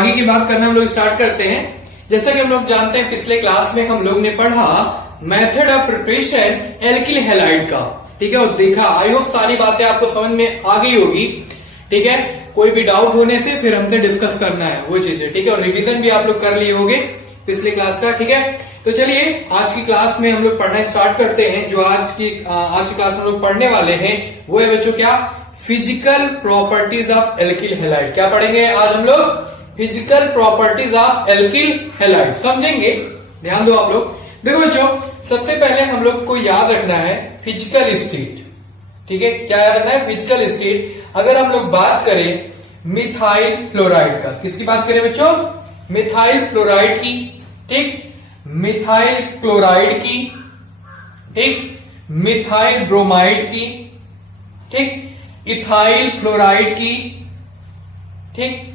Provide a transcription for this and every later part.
आगे की बात करना हम लोग स्टार्ट करते हैं। जैसा कि हम लोग जानते हैं पिछले क्लास में हम लोग ने पढ़ा method of preparation alkyl halide का, ठीक है, और देखा। आई होप सारी बातें आपको समझ में आ गई होगी, ठीक है। कोई भी डाउट होने से फिर हमसे डिस्कस करना है वो चीजें, ठीक है। और रिवीजन भी आप लोग कर लिए होंगे पिछले क्लास का, ठीक है। तो चलिए आज की क्लास में हम लोग पढ़ना स्टार्ट करते हैं। जो आज की क्लास हम लोग पढ़ने वाले हैं वो है बच्चों क्या, physical properties of alkyl halide. क्या पढ़ेंगे आज हम लोग, physical properties of alkyl halide समझेंगे। ध्यान दो आप लोग। देखो बच्चों, सबसे पहले हम लोग को याद रखना है फिजिकल स्टेट, ठीक है। क्या याद रखना है, फिजिकल स्टेट। अगर हम लोग बात करें मिथाइल क्लोराइड का, किसकी बात करें बच्चों, मिथाइल क्लोराइड की, ठीक, मिथाइल क्लोराइड की, ठीक, मिथाइल ब्रोमाइड की, ठीक, इथाइल फ्लोराइड की, ठीक,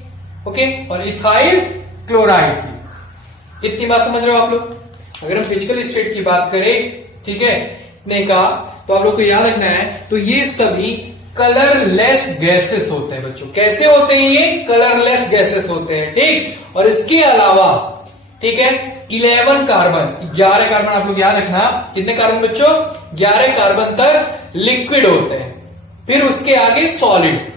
ओके, और इथाइल क्लोराइड की। इतनी बात समझ रहे हो आप लोग। अगर हम फिजिकल स्टेट की बात करें, ठीक है, इतने का, तो आप लोग को याद रखना है, तो ये सभी कलरलेस गैसेस होते हैं बच्चों। कैसे होते हैं ये, कलरलेस गैसेस होते हैं, ठीक। और इसके अलावा, ठीक है, 11 कार्बन, 11 कार्बन आप लोग याद रखना। कितने कार्बन बच्चों, 11 कार्बन तक लिक्विड होते हैं, फिर उसके आगे सॉलिड।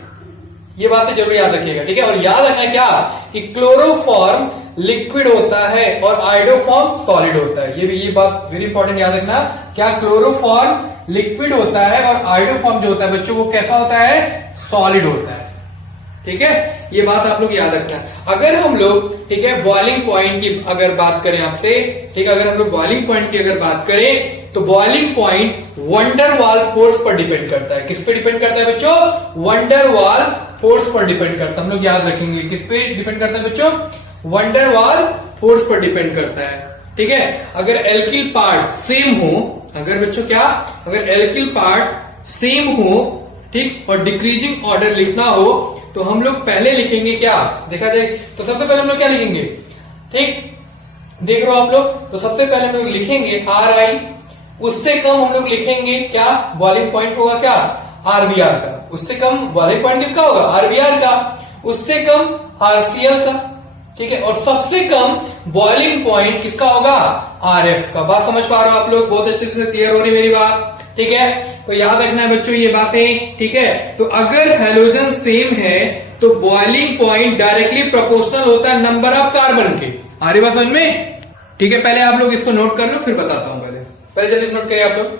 ये बातें जरूर याद रखिएगा, ठीक है। और याद रखना क्या, कि क्लोरोफॉर्म लिक्विड होता है और आइडोफॉर्म सॉलिड होता है। ये बात वेरी इंपॉर्टेंट याद रखना। क्या, क्लोरोफॉर्म लिक्विड होता है और आइडोफॉर्म जो होता है बच्चों वो कैसा होता है, सॉलिड होता है, ठीक है। ये बात आप लोग याद रखना। अगर हम लोग, ठीक है, बॉइलिंग पॉइंट की अगर बात करें आपसे, ठीक है, अगर हम लोग बॉइलिंग पॉइंट की अगर बात करें तो बॉइलिंग पॉइंट वंडर वाल फोर्स पर डिपेंड करता है। किस पे डिपेंड करता है बच्चों, वंडर वाल फोर्स पर डिपेंड करता है। हम लोग याद रखेंगे किस पे डिपेंड करता है बच्चों, वंडर वाल फोर्स पर डिपेंड करता है, ठीक है। अगर एल्किल पार्ट सेम हो, अगर बच्चों क्या, अगर एल्किल पार्ट सेम हो, ठीक, और डिक्रीजिंग ऑर्डर लिखना हो तो हम लोग पहले लिखेंगे क्या, देखा जाए तो सबसे पहले हम लोग क्या लिखेंगे, ठीक, देख रहे हो आप लोग। तो सबसे पहले हम लोग लिखेंगे RI, उससे कम हम लोग लिखेंगे क्या, बॉइलिंग पॉइंट होगा क्या, RBR का। उससे कम बॉइलिंग पॉइंट किसका होगा, RBR का। उससे कम RCL का, ठीक है। और सबसे कम बॉइलिंग पॉइंट किसका होगा, RF का। बात समझ पा रहे हो आप लोग, बहुत अच्छे से क्लियर हो रही मेरी बात, ठीक है। तो याद रखना है बच्चों ये बातें, ठीक है। तो अगर हैलोजन सेम है तो बॉइलिंग पॉइंट डायरेक्टली प्रोपोर्शनल होता है नंबर ऑफ कार्बन के। आ रही बात समझ में, ठीक है। पहले आप लोग इसको नोट कर लो, फिर बताता हूं। पहले जल्दी नोट करिए आप लोग,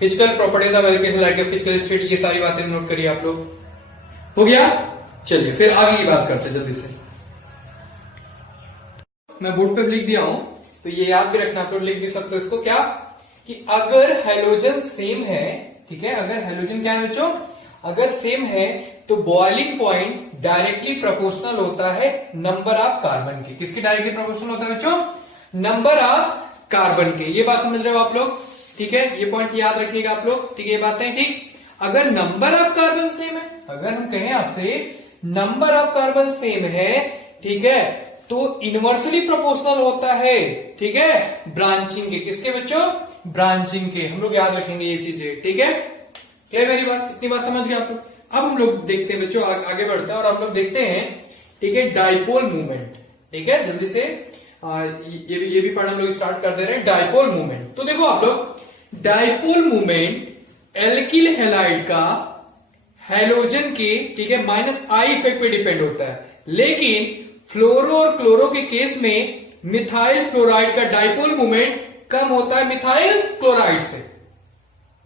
physical properties of alkyl halide, physical state, ये सारी बातें नोट करिए आप लोग। हो गया, चलिए फिर आगे की बात करते हैं जल्दी से। मैं बोर्ड पे लिख दिया हूं, तो ये याद भी रखना, आप लोग लिख भी सकते हो इसको, क्या, कि अगर हैलोजन सेम है, ठीक है, अगर हैलोजन क्या है बच्चों, अगर सेम है तो बॉइलिंग पॉइंट डायरेक्टली प्रोपोर्शनल होता है नंबर ऑफ कार्बन के। किसकी डायरेक्टली प्रोपोर्शनल होता है बच्चों, नंबर ऑफ कार्बन के। ये बात समझ रहे हो आप लोग, ठीक है। ये पॉइंट याद रखिएगा आप लोग, ठीक है। ये बातें, ठीक। अगर नंबर ऑफ कार्बन सेम है, अगर हम कहें आपसे नंबर ऑफ कार्बन सेम है, ठीक है, तो इनवर्सली प्रोपोर्शनल होता है, ठीक है, ब्रांचिंग के। किसके बच्चों, ब्रांचिंग के। हम लोग याद रखेंगे ये चीजें, ठीक है। क्या मेरी बात, इतनी बात समझ गए आप लोग। अब हम लोग देखते हैं बच्चों, आगे बढ़ते हैं और हम लोग देखते हैं, ठीक है, डाइपोल मूवमेंट, ठीक है। जल्दी से ये भी पढ़ना हम लोग स्टार्ट कर दे रहे हैं, डाइपोल मूवमेंट। तो देखो आप लोग, डाइपोल मूवमेंट एल्किल हैलाइड का हैलोजन के, ठीक है, -I इफेक्ट पे डिपेंड होता है। लेकिन फ्लोरो और क्लोरो के केस में मिथाइल फ्लोराइड का डाइपोल मूवमेंट कम होता है मिथाइल क्लोराइड से,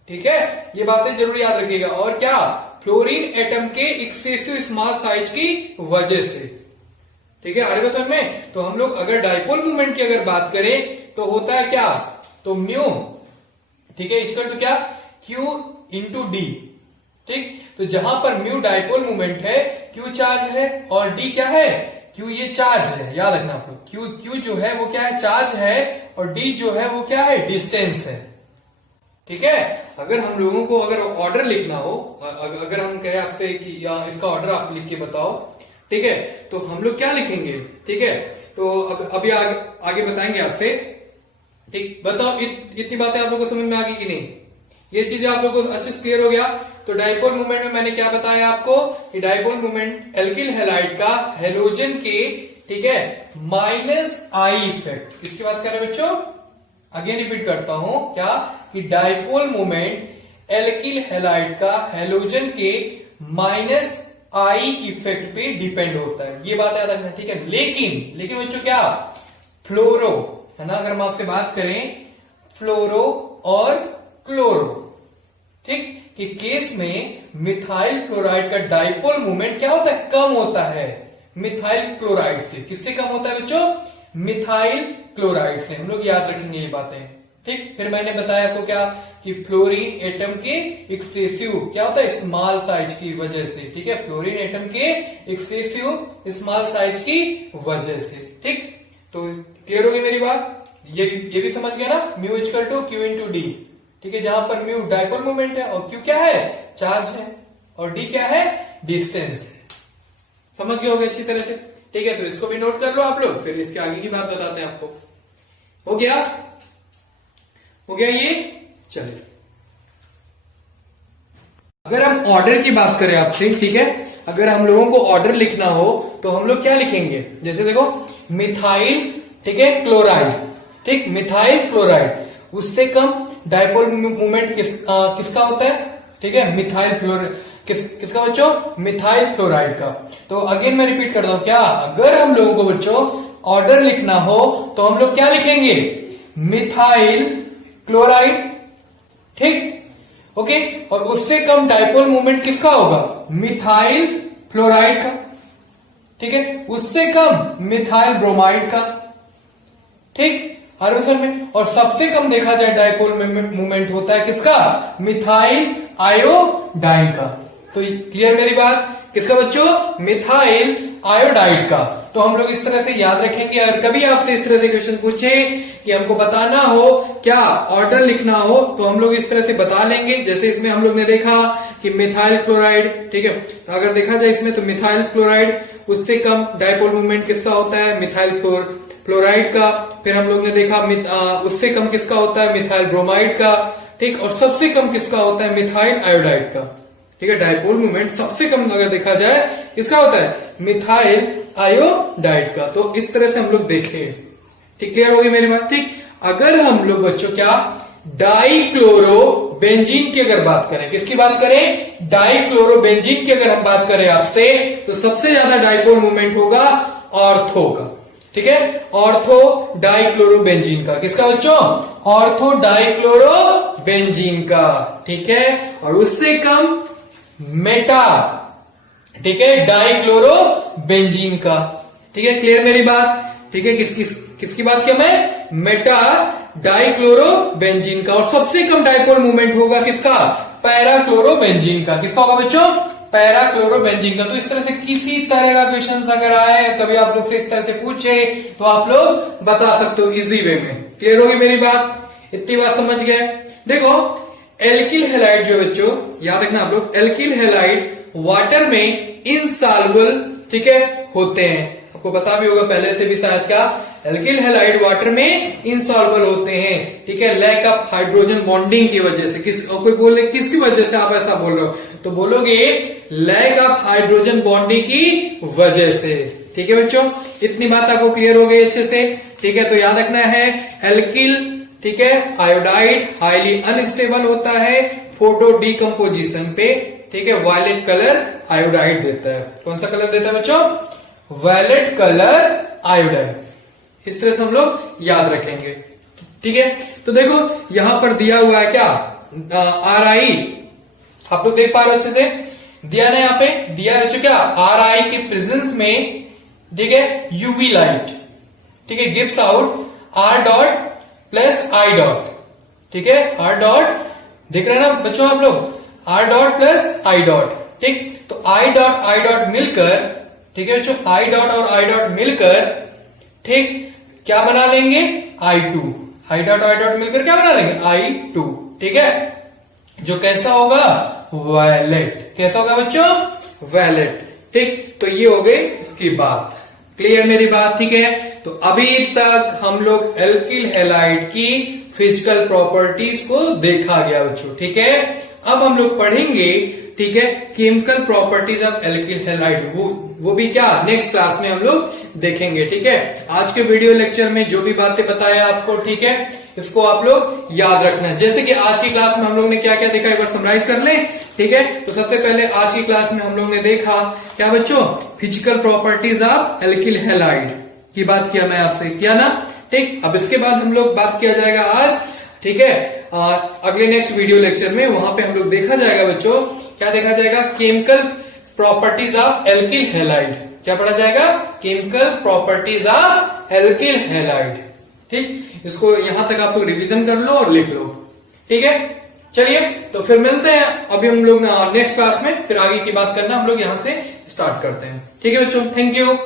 ठीक है। ये बातें जरूर याद रखिएगा। और क्या, फ्लोरीन एटम के एक्सेसिव स्मॉल साइज की वजह से, ठीक है। आगे समझ में। तो हम लोग अगर डाइपोल मूवमेंट की अगर बात करें तो होता है क्या, तो म्यू, ठीक है, इक्वल टू क्या, Q इंटू डी, ठीक। तो जहां पर म्यू डाइपोल मूवमेंट है, Q चार्ज है और D क्या है, Q ये चार्ज है। याद रखना आप लोग, Q जो है वो क्या है, चार्ज है, और D जो है वो क्या है, डिस्टेंस है, ठीक है। अगर हम लोगों को अगर ऑर्डर लिखना हो, अगर हम कहें आपसे कि इसका ऑर्डर आप लिख के बताओ, ठीक है, तो हम लोग क्या लिखेंगे, ठीक है। तो अभी आगे बताएंगे आपसे, ठीक। बताओ इतनी बातें आप लोगों को समझ में आ गई कि नहीं, ये चीजें आप लोगों को अच्छे से क्लियर हो गया। तो डाइपोल मूवमेंट में मैंने क्या बताया आपको, कि डाइपोल मूवमेंट एल्किल हैलाइड का हैलोजन के ठीक है, माइनस आई इफेक्ट। किसकी बात कर रहे हैं बच्चों? अगेन रिपीट करता हूं, क्या कि डाइपोल मोमेंट एल्किल हैलाइड का हैलोजन के माइनस आई इफेक्ट पे डिपेंड होता है, ये बात याद रखना, ठीक है। लेकिन बच्चों क्या, फ्लोरो है ना, अगर हम आपसे बात करें फ्लोरो और क्लोरो, ठीक, कि केस में मिथाइल क्लोराइड का डाइपोल मोमेंट क्या होता है, कम होता है मिथाइल क्लोराइड से। किससे कम होता है बच्चों? मिथाइल क्लोराइड से। हम लोग याद रखेंगे ये बातें, ठीक। फिर मैंने बताया आपको क्या कि फ्लोरीन एटम के एक्सेसिव क्या होता है, स्मॉल साइज की वजह से, ठीक है, फ्लोरीन एटम के एक्सेसिव स्मॉल साइज की वजह से, ठीक। तो क्लियर हो गई मेरी बात? ये भी समझ गया ना, mu equal to q into D, ठीक है, जहां पर म्यू डाइपोल मोमेंट है और क्यू क्या है, चार्ज है, और डी क्या है, डिस्टेंस। समझ गए होगे अच्छी तरह से, ठीक है। तो इसको भी नोट कर लो आप लोग, फिर इसके आगे की बात बताते हैं आपको। हो गया ये, चलिए। अगर हम ऑर्डर की बात करें आपसे, ठीक है, अगर हम लोगों को ऑर्डर लिखना हो तो हम लोग क्या लिखेंगे? जैसे देखो मिथाइल, ठीक है, क्लोराइड, ठीक, मिथाइल क्लोराइड, उससे कम डाइपोल मोमेंट किसका होता है, ठीक है, मिथाइल क्लोराइड, किसका बच्चों? मिथाइल क्लोराइड का। तो अगेन मैं रिपीट करता हूं, क्या अगर हम लोगों को बच्चों ऑर्डर लिखना हो तो हम लोग क्या लिखेंगे? मिथाइल क्लोराइड, ठीक, ओके, और उससे कम डाइपोल मोमेंट किसका होगा? मिथाइल फ्लोराइड का, ठीक है, उससे कम मिथाइल ब्रोमाइड का, ठीक, हर ऑप्शन में। और सबसे कम देखा जाए डाइपोल मूवमेंट होता है किसका? मिथाइल आयोडाइन का। तो क्लियर मेरी बात? किसका बच्चों? मिथाइल आयोडाइड का। तो हम लोग इस तरह से याद रखेंगे। और कभी आपसे इस तरह से क्वेश्चन पूछे कि हमको बताना हो, क्या ऑर्डर लिखना हो, तो हम लोग इस तरह से बता लेंगे। जैसे इसमें हम लोग ने देखा कि मिथाइल क्लोराइड, ठीक है, तो अगर देखा जाए इसमें तो मिथाइल क्लोराइड, उससे कम डाइपोल मूवमेंट किसका होता है? मिथाइल फ्लोराइड का। फिर हम लोग ने देखा उससे कम किसका होता है? मिथाइल ब्रोमाइड का, ठीक, और सबसे कम किसका होता है? मिथाइल आयोडाइड का, ठीक है। डाइपोल मूवमेंट सबसे कम अगर देखा जाए किसका होता है? मिथाइल आयोडाइड का। तो इस तरह से हम लोग देखें, ठीक, क्लियर होगी मेरी बात, ठीक। अगर हम लोग बच्चों क्या डाइक्लोरोबेंजीन की अगर बात करें, किसकी बात करें? डाइक्लोरोबेंजीन की अगर हम बात करें आपसे, तो सबसे ज्यादा डाइपोल मूवमेंट होगा ऑर्थो का, ठीक है, ऑर्थो डाइक्लोरोबेंजीन का। किसका बच्चों? ऑर्थो डाइक्लोरोबेंजीन का, ठीक है, और उससे कम मेटा, ठीक है, डाइक्लोरोबेंजीन का, ठीक है, क्लियर मेरी बात, ठीक है। किसकी बात किया मैं? मेटा डाइक्लोरोबेंजीन का। और सबसे कम डाइपोल मूवमेंट होगा किसका? पैराक्लोरोबेंजीन का। किसका होगा बच्चों? पैराक्लोरोबेंजीन का। तो इस तरह से किसी तरह का क्वेश्चन अगर आए, कभी आप लोग से इस तरह से पूछे, तो आप लोग बता सकते हो इजी वे में। क्लियर होगी मेरी बात? इतनी बात समझ गए? देखो एल्किल हैलाइड जो बच्चों याद रखना आप लोग, एल्किल हैलाइड वाटर में इनसॉल्युबल, ठीक है, होते हैं। आपको पता भी होगा पहले से भी शायद, क्या एल्किल हैलाइड वाटर में इनसॉल्युबल होते हैं, ठीक है, लैक ऑफ हाइड्रोजन बॉन्डिंग की वजह से। कोई बोले किसकी वजह से आप ऐसा बोल रहे हो, तो बोलोगे लैक ऑफ हाइड्रोजन बॉन्डिंग की वजह से, ठीक है बच्चों। इतनी बात आपको क्लियर हो गई अच्छे से, ठीक है। तो याद रखना है एल्किल, ठीक है, आयोडाइड हाईली अनस्टेबल होता है फोटो डिकम्पोजिशन पे, ठीक है, वायलेट कलर आयोडाइड देता है। कौन सा कलर देता है बच्चों? Violet colour iodide. इस तरह से हम लोग याद रखेंगे, ठीक है। तो देखो यहां पर दिया हुआ है क्या, RI, आप लोग देख पा रहे हो अच्छे से, दिया ना यहाँ पे, दिया है क्या, RI के प्रेजेंस में, ठीक है, UV लाइट, ठीक है, gives out R dot plus I dot, ठीक है, R डॉट दिख रहा है ना बच्चों आप लोग, R dot plus I dot, ठीक। तो I डॉट मिलकर, ठीक है बच्चों, I डॉट और I डॉट मिलकर, ठीक, क्या बना लेंगे? I2, I डॉट मिलकर क्या बना लेंगे? I2, ठीक है, जो कैसा होगा? वायलेट। कैसा होगा बच्चों? वायलेट, ठीक। तो ये हो गई इसकी बात, क्लियर मेरी बात, ठीक है। तो अभी तक हम लोग एल्किल हैलाइड की फिजिकल प्रॉपर्टीज को देखा गया बच्चों, ठीक है। अब हम लोग पढ़ेंगे, ठीक है, chemical properties of alkyl halide, वो भी क्या नेक्स्ट क्लास में हम लोग देखेंगे। ठीक है, आज के वीडियो लेक्चर में जो भी बातें बताया आपको, ठीक है, इसको आप लोग याद रखना। जैसे कि आज की क्लास में हम लोग ने क्या क्या देखा, एक बार समराइज कर लें। ठीक है, तो सबसे पहले आज की क्लास में हम लोग ने देखा क्या बच्चों, physical properties of alkyl halide की बात किया मैं आपसे, किया ना। ठीक, अब इसके बाद हम लोग बात किया जाएगा आज, ठीक है, अगले नेक्स्ट वीडियो लेक्चर में, वहां पे हम लोग देखा जाएगा बच्चों, क्या देखा जाएगा, chemical properties of alkyl halide. क्या पढ़ा जाएगा, chemical properties of alkyl halide. ठीक, इसको यहां तक आप लोग रिवीजन कर लो और लिख लो। ठीक है, चलिए तो फिर मिलते हैं अभी हम लोग नेक्स्ट क्लास में, फिर आगे की बात करना हम लोग यहां से स्टार्ट करते हैं। ठीक है बच्चों, थैंक यू।